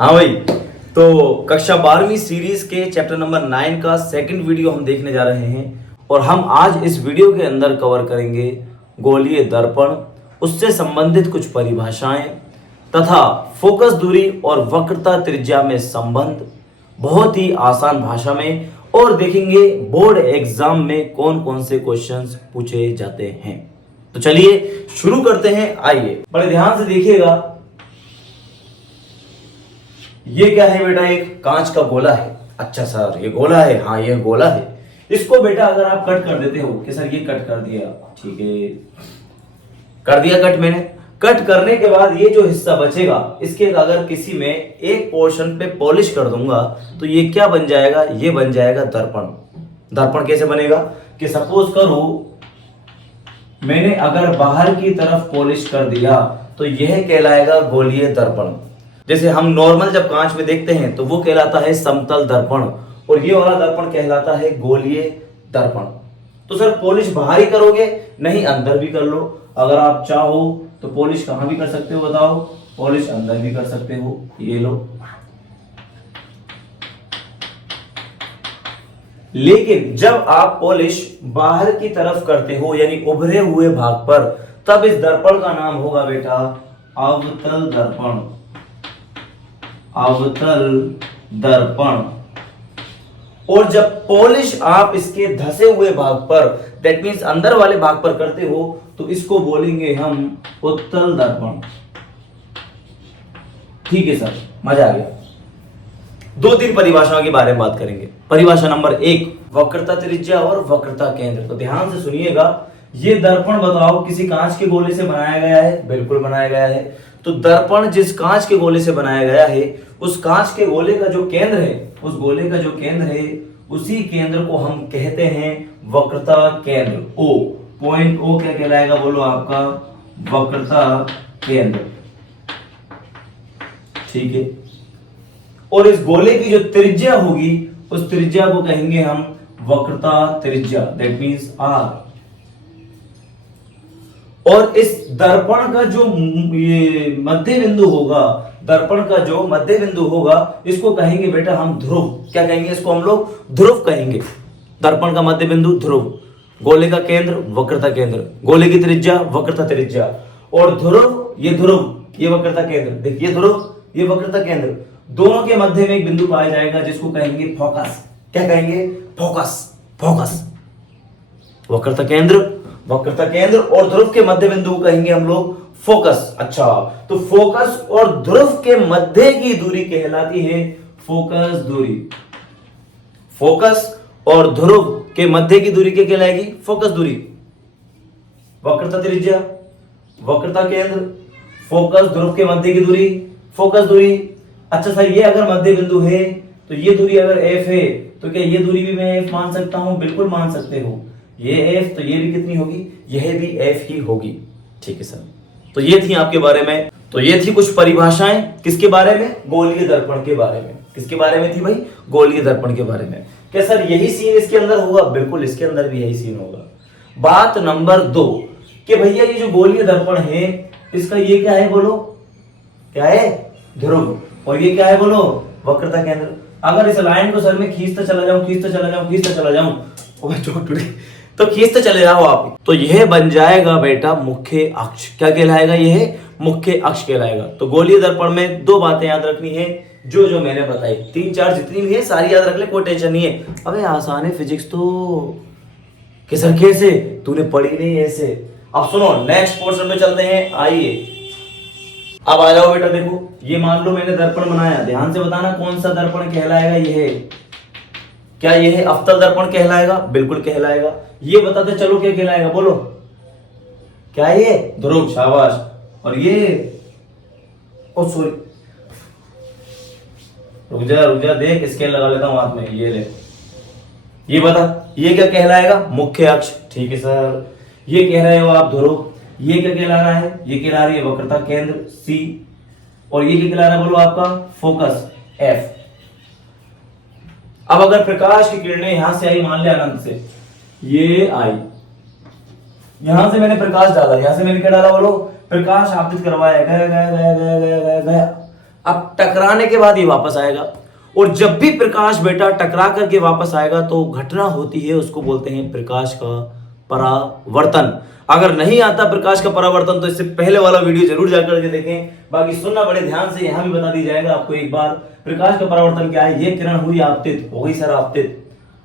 हाँ भाई, तो कक्षा 12वीं सीरीज के चैप्टर नंबर 9 का सेकंड वीडियो हम देखने जा रहे हैं और हम आज इस वीडियो के अंदर कवर करेंगे गोलीय दर्पण, उससे संबंधित कुछ परिभाषाएं तथा फोकस दूरी और वक्रता त्रिज्या में संबंध बहुत ही आसान भाषा में, और देखेंगे बोर्ड एग्जाम में कौन कौन से क्वेश्चंस पूछे जाते हैं। तो चलिए शुरू करते हैं। आइए बड़े ध्यान से देखिएगा। ये क्या है बेटा? एक कांच का गोला है। अच्छा सर, ये गोला है? हाँ, ये गोला है। इसको बेटा अगर आप कट कर देते हो कि सर ये कट कर दिया, ठीक है, कर दिया कट मैंने। कट करने के बाद ये जो हिस्सा बचेगा, इसके अगर किसी में एक पोर्शन पे पॉलिश कर दूंगा तो ये क्या बन जाएगा? ये बन जाएगा दर्पण। दर्पण कैसे बनेगा कि सपोज करो मैंने अगर बाहर की तरफ पॉलिश कर दिया तो यह कहलाएगा गोलीय दर्पण। जैसे हम नॉर्मल जब कांच में देखते हैं तो वो कहलाता है समतल दर्पण, और ये वाला दर्पण कहलाता है गोलीय दर्पण। तो सर पॉलिश बाहर ही करोगे? नहीं, अंदर भी कर लो। अगर आप चाहो तो पॉलिश कहां भी कर सकते हो? बताओ। पॉलिश अंदर भी कर सकते हो। ये लो। लेकिन जब आप पॉलिश बाहर की तरफ करते हो यानी उभरे हुए भाग पर, तब इस दर्पण का नाम होगा बेटा अवतल दर्पण। अवतल दर्पण। और जब पॉलिश आप इसके धसे हुए भाग पर, दैट मींस अंदर वाले भाग पर करते हो, तो इसको बोलेंगे हम उत्तल दर्पण। ठीक है सर, मजा आ गया। दो तीन परिभाषाओं के बारे में बात करेंगे। परिभाषा नंबर 1, वक्रता त्रिज्या और वक्रता केंद्र। तो ध्यान से सुनिएगा। ये दर्पण बताओ किसी कांच के गोले से बनाया गया है? बिल्कुल बनाया गया है। तो दर्पण जिस कांच के गोले से बनाया गया है, उस कांच के गोले का जो केंद्र है, उस गोले का जो केंद्र है, उसी केंद्र को हम कहते हैं वक्रता केंद्र। ओ पॉइंट, ओ क्या कहलाएगा बोलो? आपका वक्रता केंद्र। ठीक है। और इस गोले की जो त्रिज्या होगी, उस त्रिज्या को कहेंगे हम वक्रता त्रिज्या, दैट मींस आर। और इस दर्पण का जो ये मध्य बिंदु होगा, दर्पण का जो मध्य बिंदु होगा, इसको कहेंगे बेटा हम ध्रुव। क्या कहेंगे इसको? हम लोग ध्रुव कहेंगे। दर्पण का मध्य बिंदु ध्रुव, गोले का केंद्र वक्रता केंद्र, गोले की त्रिज्या वक्रता त्रिज्या, और ध्रुव, ये ध्रुव, ये वक्रता केंद्र। देखिए ध्रुव, ये वक्रता केंद्र, दोनों के मध्य में एक बिंदु पाया जाएगा जिसको कहेंगे फोकस। क्या कहेंगे? फोकस। फोकस, वक्रता केंद्र, वक्रता केंद्र और ध्रुव के मध्य बिंदु को कहेंगे हम लोग फोकस। अच्छा, तो फोकस और ध्रुव के मध्य की दूरी कहलाती है फोकस दूरी। फोकस और ध्रुव के मध्य की दूरी क्या कहलाएगी? फोकस दूरी। वक्रता त्रिज्या, वक्रता केंद्र, फोकस, ध्रुव के मध्य की दूरी, फोकस दूरी। अच्छा सर, ये अगर मध्य बिंदु है तो ये दूरी अगर f है तो क्या ये दूरी भी मैं f मान सकता हूं? बिल्कुल मान सकते हो। ये f तो ये भी कितनी होगी? यह भी f ही होगी। ठीक है सर। तो ये थी आपके बारे में, तो ये थी कुछ परिभाषाएं किसके बारे में? गोलीय दर्पण के बारे में। किसके बारे में थी भाई? गोलीय दर्पण के बारे में। क्या सर यही सीन इसके अंदर होगा? बिल्कुल, इसके अंदर भी यही सीन होगा। बात नंबर 2 कि भैया ये जो गोलीय दर्पण है, इसका ये क्या है बोलो? क्या है? ध्रुव। और ये क्या है बोलो? वक्रता केंद्र। अगर इस लाइन को सर में खींचता चला जाऊं, खींचता चला जाऊं, खींचता चला जाऊं, ओए चोट टूटी, तो खींचते चले जाओ आप, तो यह बन जाएगा बेटा मुख्य अक्ष। क्या कहलाएगा? यह मुख्य अक्ष कहलाएगा। तो गोलीय दर्पण में दो बातें याद रखनी है, जो जो मैंने बताई, 3-4 जितनी भी है सारी याद रख ले, कोई टेंशन नहीं है। अबे आसान है फिजिक्स तो। कि सर कैसे? तूने पढ़ी नहीं ऐसे। अब सुनो, नेक्स्ट पोर्शन में चलते हैं। आइए अब आ जाओ बेटा। देखो, ये मान लो मैंने दर्पण बनाया, ध्यान से बताना कौन सा दर्पण कहलाएगा। यह क्या यह अवतल दर्पण कहलाएगा? बिल्कुल कहलाएगा। ये बताते चलो क्या कहलाएगा बोलो? क्या ये? ध्रुव। शाबाश। और ये, ओ सॉरी, रुक जा, देख स्केल लगा लेता हूं हाथ में। ये ले, ये बता, ये क्या कहलाएगा? मुख्य अक्ष। ठीक है सर। ये कह रहे हो आप ध्रुव। ये क्या कहला रहा है? ये कहला रही है वक्रता केंद्र C। और ये क्या कहला रहा है बोलो? आपका फोकस F। अब अगर प्रकाश की किरणें यहां से आई, मान लिया अनंत से, ये आई, यहां से मैंने प्रकाश डाला, यहां से मैंने क्या डाला बोलो? प्रकाश आपतित करवाया, गया गया गया गया गया गया गया। अब टकराने के बाद ये वापस आएगा, और जब भी प्रकाश बेटा टकरा करके वापस आएगा तो घटना होती है, उसको बोलते हैं प्रकाश का परावर्तन। अगर नहीं आता प्रकाश का परावर्तन तो इससे पहले वाला वीडियो जरूर जाकर के देखें। बाकी सुनना बड़े ध्यान से, यहां भी बता दी जाएगा आपको एक बार प्रकाश का परावर्तन क्या है। ये किरण हुई आपतित, हो गई सर आपतित।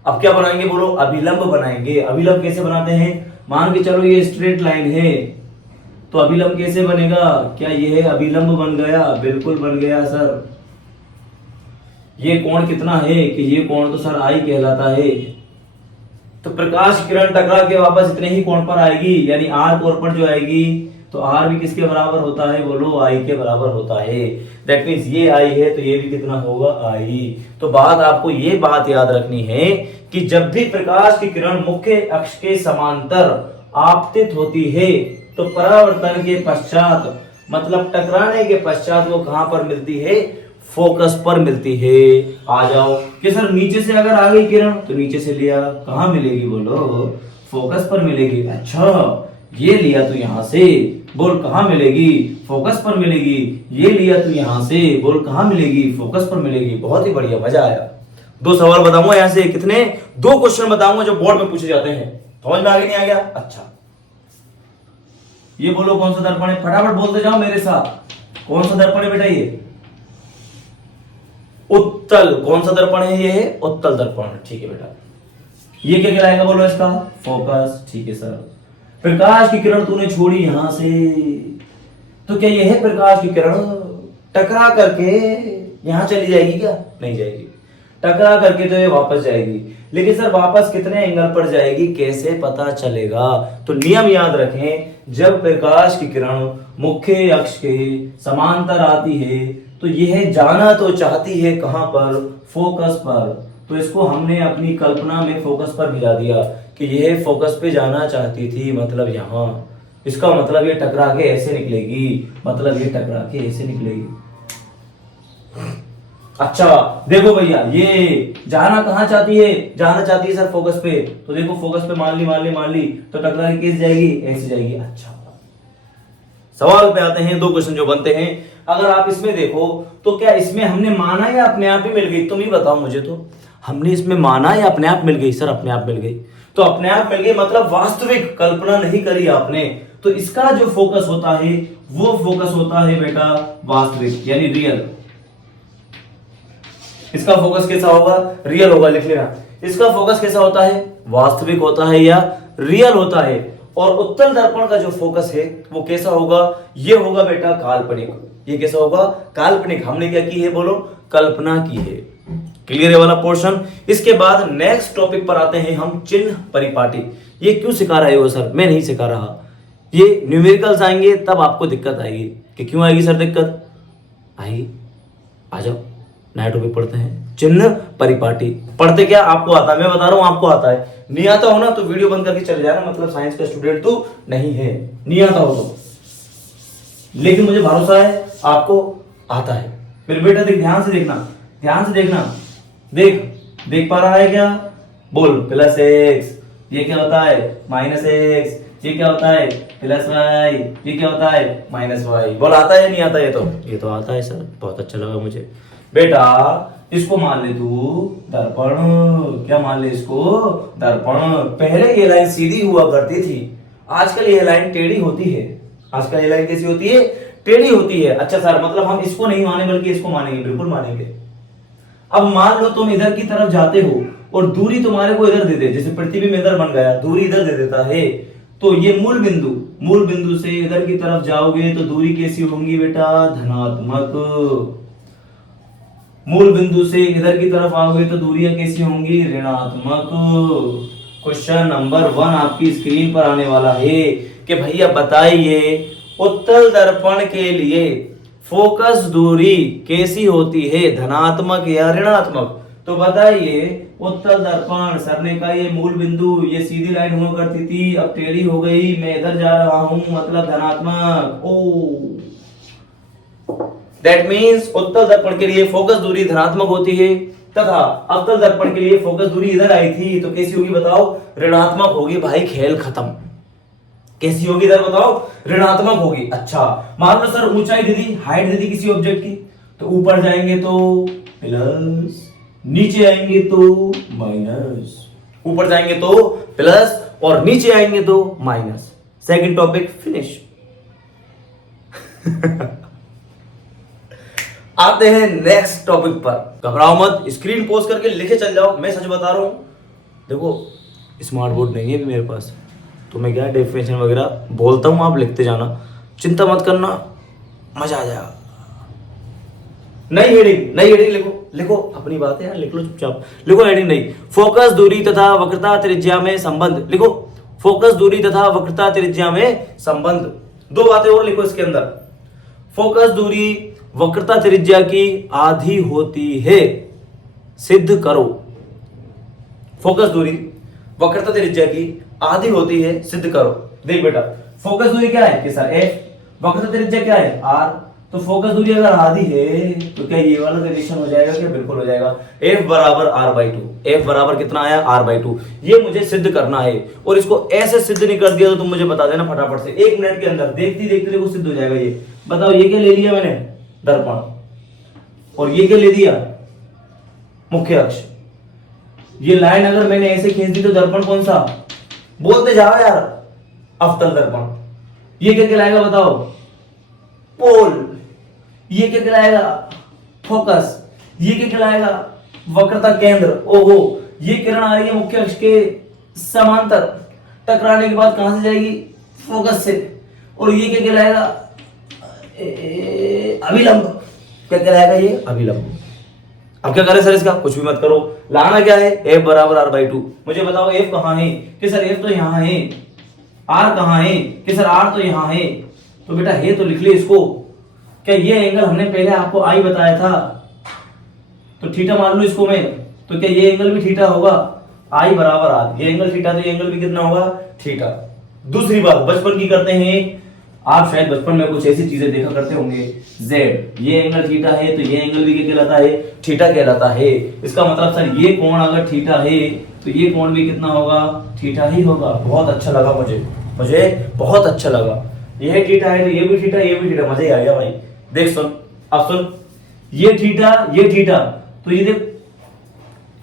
अब क्या बनाएंगे बोलो, अभिलंब बनाएंगे। अभिलंब कैसे बनाते हैं, मान के चलो ये स्ट्रेट लाइन है तो अभिलंब कैसे बनेगा, क्या ये अभिलंब बन गया, बिल्कुल बन गया सर। ये कोण कितना है कि ये कोण तो सर आई कहलाता है। तो प्रकाश किरण टकरा के वापस इतने ही कोण पर आएगी, यानी आर कोण पर जो आएगी तो आर भी किसके बराबर होता है बोलो, आई के बराबर होता है। दैट मीन्स ये आई है तो ये भी कितना होगा, आई। तो बात आपको ये बात याद रखनी है कि जब भी प्रकाश की किरण मुख्य अक्ष के समांतर आपतित होती है तो परावर्तन के पश्चात, मतलब टकराने के पश्चात वो कहां पर मिलती है, फोकस पर मिलती है। आ जाओ कि सर नीचे से अगर आ गई किरण तो नीचे से लिया, कहां मिलेगी बोलो, फोकस पर मिलेगी। अच्छा ये लिया तो यहां से, बोल कहां मिलेगी, फोकस पर मिलेगी। ये लिया तो यहां से, बोल कहां मिलेगी, फोकस पर मिलेगी। बहुत ही बढ़िया, मजा आया। दो सवाल बताऊंगा यहां से, कितने, दो क्वेश्चन बताऊंगा जो बोर्ड में पूछे जाते हैं। समझ में आगे नहीं आ गया, अच्छा ये बोलो कौन सा दर्पण है, फटाफट बोलते जाओ मेरे साथ। कौन सा दर्पण है बेटा, ये उत्तल। कौन सा दर्पण है, ये है उत्तल दर्पण। ठीक है बेटा, ये क्या कहलाएगा बोलो, इसका फोकस। ठीक है सर। प्रकाश की किरण तूने छोड़ी यहां से, तो क्या यह है प्रकाश की किरण टकरा करके यहां चली जाएगी क्या, नहीं जाएगी। टकरा करके तो ये वापस जाएगी, लेकिन सर वापस कितने एंगल पर जाएगी, कैसे पता चलेगा। तो नियम याद रखें, जब प्रकाश की किरण मुख्य अक्ष के समांतर आती है तो यह जाना तो चाहती है कहां पर, फोकस पर। तो इसको हमने अपनी कल्पना में फोकस पर भिजा दिया कि यह फोकस पे जाना चाहती थी, मतलब यहां। इसका मतलब ये टकरा के ऐसे निकलेगी, मतलब ये टकरा के ऐसे निकलेगी। अच्छा देखो भैया, ये जाना कहां चाहती है, जाना चाहती है सर फोकस पे। तो देखो फोकस पे मान ली तो टकरा के कैसे जाएगी, ऐसे जाएगी। अच्छा सवाल पे आते हैं, दो क्वेश्चन जो बनते हैं। अगर आप इसमें देखो तो क्या इसमें हमने माना या अपने आप ही मिल गई, तुम ही बताओ मुझे। तो हमने इसमें माना या अपने आप मिल गई, सर अपने आप मिल गई। तो अपने आप मिल गई मतलब वास्तविक, कल्पना नहीं करी आपने। तो इसका जो फोकस होता है वो फोकस होता है बेटा वास्तविक, यानी रियल। इसका फोकस कैसा होगा, रियल होगा, लिख लेना। इसका फोकस कैसा होता है, वास्तविक होता है या रियल होता है। और उत्तल दर्पण का जो फोकस है वो कैसा होगा, ये होगा बेटा काल्पनिक। ये कैसा होगा, काल्पनिक। हमने क्या की है बोलो, कल्पना की है। क्लियर है वाला पोर्शन। इसके बाद नेक्स्ट टॉपिक पर आते हैं हम, चिन्ह परिपाटी। ये क्यों सिखा रहे हो सर, मैं नहीं सिखा रहा। ये न्यूमेरिकल्स आएंगे तब आपको दिक्कत आएगी। कि क्यों आएगी सर दिक्कत, आएगी। आ जाओ नया टॉपिक पढ़ते हैं, चिन्ह परिपाटी। पढ़ते क्या आपको आता है, मैं बता रहा हूं आपको आता है। नहीं आता हो ना तो वीडियो बंद करके चले जाना, मतलब साइंस का स्टूडेंट तो नहीं है। नहीं आता हो तो, लेकिन मुझे भरोसा है आपको आता है। फिर बेटा देख, ध्यान से देखना, ध्यान से देखना। देख पा रहा है क्या, बोल +x। ये क्या होता है, -x। ये क्या होता है, +y। ये क्या होता है, -y। बोल आता है या नहीं आता, ये तो आता है सर, बहुत अच्छा लगा मुझे। बेटा इसको मान ले तू दर्पण। क्या मान ले इसको, दर्पण। पहले ये लाइन सीधी हुआ करती थी, आजकल ये लाइन टेढ़ी होती है। आजकल ये लाइन कैसी होती है, टेढ़ी होती है। अच्छा सर मतलब हम इसको नहीं माने बल्कि इसको मानेंगे, बिल्कुल मानेंगे। अब मान लो तुम इधर की तरफ जाते हो और दूरी तुम्हारे को इधर दे दे, जैसे प्रतिबिंब इधर बन गया, दूरी इधर दे देता है, तो ये मूल बिंदु से इधर की तरफ जाओगे तो दूरी कैसी होंगी बेटा, धनात्मक। मूल बिंदु से इधर की तरफ आओगे तो दूरियां कैसी होंगी, ऋणात्मक। क्वेश्चन नंबर 1 आपकी स्क्रीन पर आने वाला है कि भैया बताइए उत्तल दर्पण के लिए फोकस दूरी कैसी होती है, धनात्मक या ऋणात्मक। तो बताइए उत्तल दर्पण, सर ने कहा ये मूल बिंदु, ये सीधी लाइन हुआ करती थी, अब टेढ़ी हो गई, मैं इधर जा रहा हूं, मतलब धनात्मक। ओ दैट मीन्स उत्तल दर्पण के लिए फोकस दूरी धनात्मक होती है, तथा अवतल दर्पण के लिए फोकस दूरी इधर आई थी तो कैसी होगी बताओ, ऋणात्मक होगी। भाई खेल खत्म। कैसी होगी इधर बताओ, ऋणात्मक होगी। अच्छा मान लो सर ऊंचाई दे दी, हाइट दे दी किसी ऑब्जेक्ट की, तो ऊपर जाएंगे तो प्लस, नीचे आएंगे तो माइनस, ऊपर जाएंगे तो प्लस और नीचे आएंगे तो माइनस। Second topic finish. आते हैं नेक्स्ट टॉपिक पर। घबराओ मत, स्क्रीन पोज करके लिखे चल जाओ। मैं सच बता रहा हूं, देखो स्मार्ट बोर्ड नहीं है अभी मेरे पास, तो मैं क्या डेफिनेशन वगैरह बोलता हूं, आप लिखते जाना, चिंता मत करना, मजा आ जाएगा। नई हेडिंग लिखो, लिखो अपनी बात है यार, लिख लो चुपचाप, लिखो हेडिंग नहीं। फोकस दूरी तथा वक्रता त्रिज्या में संबंध, लिखो फोकस दूरी तथा वक्रता त्रिज्या में संबंध। दो बातें और लिखो इसके अंदर। फोकस दूरी वक्रता त्रिज्या की आधी होती है, सिद्ध करो। फोकस दूरी वक्रता त्रिज्या की आधी होती है, सिद्ध करो। देख बेटा, फोकस दूरी क्या है कि सर एफ, वक्रता त्रिज्या क्या है आर। तो फोकस दूरी अगर आधी है तो क्या ये वाला रिलेशन हो जाएगा? क्या बिल्कुल हो जाएगा। एफ बराबर आर बाई टू, एफ बराबर कितना आया? R by two. ये मुझे सिद्ध करना है, और इसको ऐसे सिद्ध नहीं कर दिया तो तुम मुझे बता देना फटाफट से, 1 मिनट के अंदर देखते देखते देखो सिद्ध हो जाएगा। ये बताओ, ये क्या ले लिया मैंने? दर्पण। और ये क्या ले दिया? मुख्य अक्ष। ये लाइन अगर मैंने ऐसे खींच दी तो दर्पण कौन सा? बोलते जाओ यार, अवतल दर्पण। ये क्या कहलाएगा बताओ? पोल। ये क्या कहलाएगा? फोकस। ये क्या कहलाएगा? वक्रता केंद्र। ओहो, ये किरण आ रही है मुख्य अक्ष के समांतर, टकराने के बाद कहां से जाएगी? फोकस से। और ये क्या कहलाएगा? अभिलंब। क्या कहलाएगा ये? अभिलंब। अब क्या करें सर इसका? कुछ भी मत करो, लाना क्या है? एफ बराबर आर बाई टू। मुझे बताओ एफ कहां है? कि सर एफ तो यहां है। आर कहां है? कि सर आर तो यहां है। तो बेटा है तो लिख ले इसको। क्या ये एंगल हमने पहले आपको आई बताया था, तो थीटा मान लो इसको मैं, तो क्या ये एंगल भी थीटा होगा? आई बराबर आर, ये एंगल थीटा, तो ये एंगल भी कितना होगा? थीटा। दूसरी बात बचपन की करते हैं, आप शायद बचपन में कुछ ऐसी चीजें देखा करते होंगे, जेड, ये एंगल थीटा है तो ये एंगल भी क्या कहलाता है? थीटा कहलाता है। इसका मतलब सर ये कोण अगर थीटा है तो ये कोण भी कितना होगा? थीटा ही होगा। बहुत अच्छा लगा मुझे बहुत अच्छा लगा। यह थीटा है तो ये भी थीटा, ये भी थीटा, मजा ही आ गया भाई। देख सुन, अब सुन, ये थीटा, तो ये देख,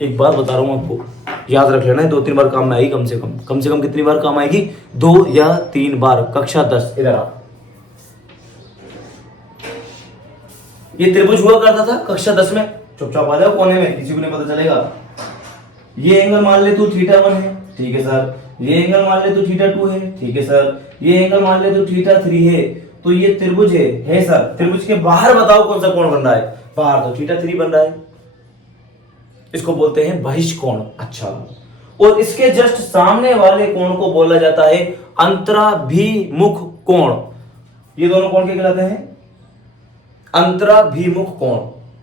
एक बात बता रहा हूं आपको, याद रख लेना, 2-3 बार काम में आएगी कम से कम कितनी बार काम आएगी? 2 या 3 बार। कक्षा 10 इधर आ। ये त्रिभुज हुआ करता था कक्षा 10 में, चुपचाप आ जाओ कोने में, किसी को नहीं पता चलेगा। ये एंगल मान ले तू थीटा 1 है, ठीक है सर। ये एंगल मान ले तो थीटा 2 है, ठीक है सर। ये एंगल मान ले तो थीटा 3 है, तो ये त्रिभुज है सर। त्रिभुज के बाहर बताओ कौन सा कोण बन रहा है? बाहर तो थीटा 3 बन रहा है, इसको बोलते हैं बहिष्कोण। अच्छा, और इसके जस्ट सामने वाले कोण को बोला जाता है अंतराभिमुख कोण। ये दोनों कोण क्या कहलाते हैं? अंतराभिमुख कोण।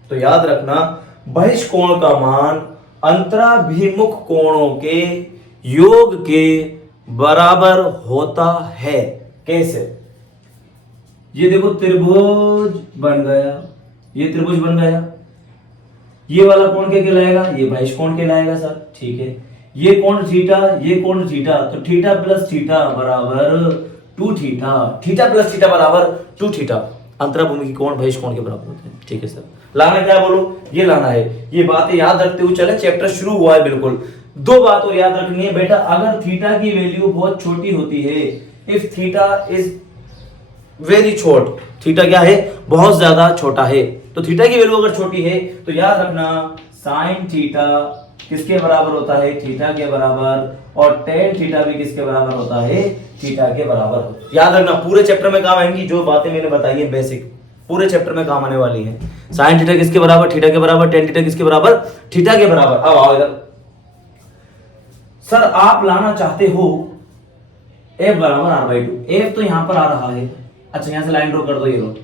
तो याद रखना, बहिष्कोण का मान अंतराभिमुख कोणों के योग के बराबर होता है। कैसे? ये देखो त्रिभुज बन गया, ये त्रिभुज बन गया, ये वाला कोण क्या कहलाएगा? ये बहिष्कोण कहलाएगा सर, ठीक है। ये कोण थीटा, ये कोण थीटा, तो थीटा प्लस थीटा बराबर 2 थीटा, थीटा प्लस थीटा बराबर 2 थीटा। अंतराभिमुखी कोण बहिष्कोण के बराबर होते हैं, ठीक है सर। लाना क्या बोलो? ये लाना है। ये बातें याद रखते हुए चले, चैप्टर शुरू हुआ है बिल्कुल। 2 बात और याद रखनी है बेटा, अगर थीटा की वैल्यू बहुत छोटी होती है, इफ थीटा इज वेरी छोट, थीटा क्या है? बहुत ज्यादा छोटा है, तो थीटा की वैल्यू अगर छोटी है तो याद रखना साइन थीटा किसके बराबर होता है? थीटा के बराबर। और टेन थीटा भी किसके बराबर होता है? थीटा के बराबर। याद रखना, पूरे चैप्टर में काम आएंगी जो बातें मैंने बताई है बेसिक, पूरे चैप्टर में काम आने वाली है। साइन थीटा किसके बराबर? थीटा के बराबर। टेन थीटा किसके बराबर? थीटा के बराबर। अब आओ इधर। सर आप लाना चाहते हो एफ बराबर आर बाई टू। एफ तो यहां पर आ रहा है, अच्छा यहां से लाइन ड्रॉ कर दो, ये लो,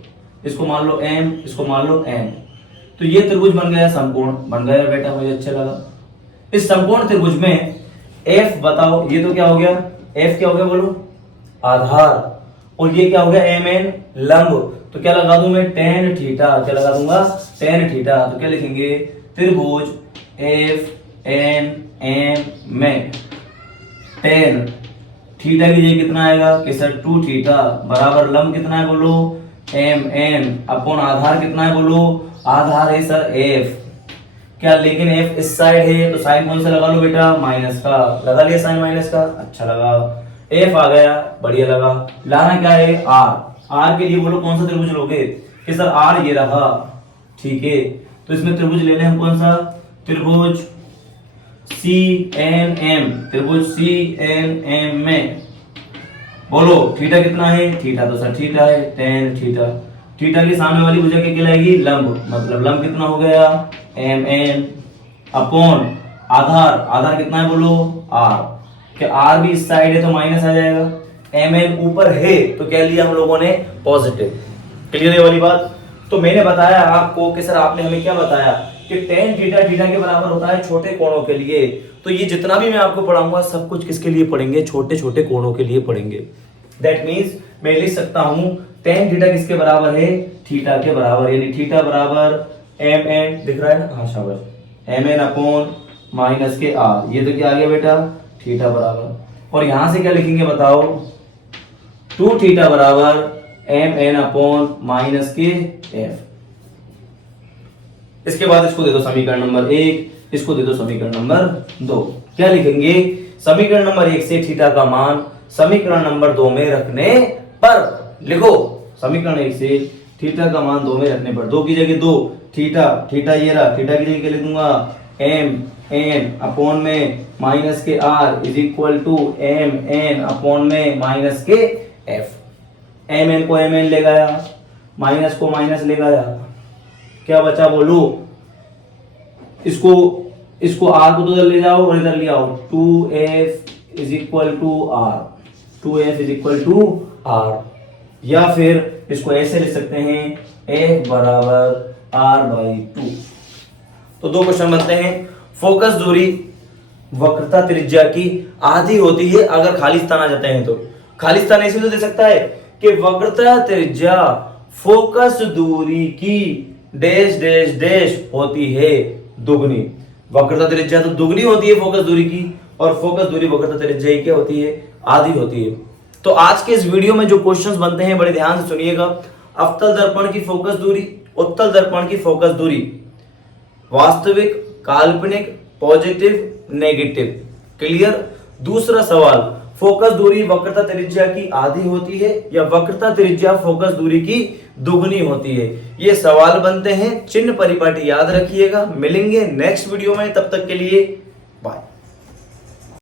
इसको मान लो एम, इसको मान लो एम। तो ये त्रिभुज बन गया, समकोण बन गया बेटा, मुझे अच्छा लगा। इस समकोण त्रिभुज में एफ बताओ, ये तो क्या हो गया? एफ क्या हो गया बोलो? आधार। और ये क्या हो गया? एम एन लंब। तो क्या लगा दूं मैं? Tan theta. क्या लगा दूंगा? Tan theta. तो क्या लिखेंगे? त्रिभुज एफ एन एम में टेन थीटा की जगह कितना आएगा? कि सर 2 थीटा बराबर लंब कितना है बोलो? एम एन अपॉन आधार कितना है बोलो? आधार है सर एफ, क्या लेकिन एफ इस साइड है तो साइन कौन सा लगा लो बेटा, माइनस का। लगा लिया साइन माइनस का, अच्छा लगा। एफ आ गया, बढ़िया लगा। लाना क्या है, आर। आर के लिए बोलो कौन सा त्रिभुज लोगे, कि सर आर ये रहा, ठीक है। तो इसमें त्रिभुज लेने हम कौन सा, त्रिभुज सी एन एम, त्रिभुज सी एन एम में बोलो थीटा कितना है, थीटा तो सर थीटा है, टेन थीटा। थीटा की सामने वाली भुजा क्या कहलाएगी, लंब, मतलब लंब कितना हो गया, एम एन अपॉन आधार, आधार कितना है बोलो, आर। क्या आर भी इस साइड है तो माइनस आ जाएगा, एम एन ऊपर है तो क्या लिया हम लोगों ने, पॉजिटिव। क्लियर है वाली बात। तो मैंने बताया आपको कि सर आपने हमें क्या बताया कि टेन थीटा थीटा के बराबर होता है छोटे कोणों के लिए। तो ये जितना भी मैं आपको पढ़ाऊंगा सब कुछ किसके लिए पढ़ेंगे, छोटे छोटे कोणों के लिए पढ़ेंगे। दैट मींस मैं लिख सकता हूं टेन थीटा किसके बराबर है, थीटा के बराबर, यानी थीटा बराबर एम एन, दिख रहा है ना, हाँ शाबाश, M N upon minus K are. ये तो क्या आ गया बेटा, थीटा बराबर, और यहां से क्या लिखेंगे बताओ, टू थीटा बराबर M N upon minus K F. इसके बाद इसको दे दो समीकरण नंबर 1, इसको दे दो समीकरण नंबर 2। क्या लिखेंगे, समीकरण नंबर 1 से थीटा का मान समीकरण नंबर 2 में रखने पर, लिखो समीकरण 1 से थीटा का मान 2 में रखने पर, 2 की जगह 2, थीटा, थीटा ये रहा, थीटा की जगह क्या लिख दूंगा, एम एन अपॉन में minus K R is equal to M N upon में minus K F. M N को एम एन ले गया, माइनस को माइनस ले गया, क्या बचा बोलो, इसको आर को तो इधर ले जाओ और इधर ले आओ, 2f is equal to R, 2f is equal to R. या फिर इसको ऐसे लिख सकते हैं f बराबर r/2। तो दो क्वेश्चन बनते हैं, फोकस दूरी वक्रता त्रिज्या की आधी होती है अगर खाली स्थान आ जाते हैं तो। खाली स्थान ऐसे तो दे सकता है कि वक्रता त्रिज्या फोकस दूरी की डैश डैश डैश होती है दुगनी। वक्रता त्रिज्या तो दुगनी होती है फोकस दूरी की, और फोकस दूरी वक्रता त्रिज्या की क्या होती है, आधी होती है। तो आज के इस वीडियो में जो क्वेश्चंस बनते हैं बड़े ध्यान से सुनिएगा। अवतल दर्पण की फोकस दूरी, उत्तल दर्पण की फोकस दूरी, वास्तविक, काल्पनिक, पॉजिटिव, नेगेटिव। क्लियर। दूसरा सवाल, फोकस दूरी वक्रता त्रिज्या की आधी होती है या वक्रता त्रिज्या फोकस दूरी की दुगनी होती है। ये सवाल बनते हैं, चिन्ह परिपाटी याद रखिएगा। मिलेंगे नेक्स्ट वीडियो में, तब तक के लिए बाय।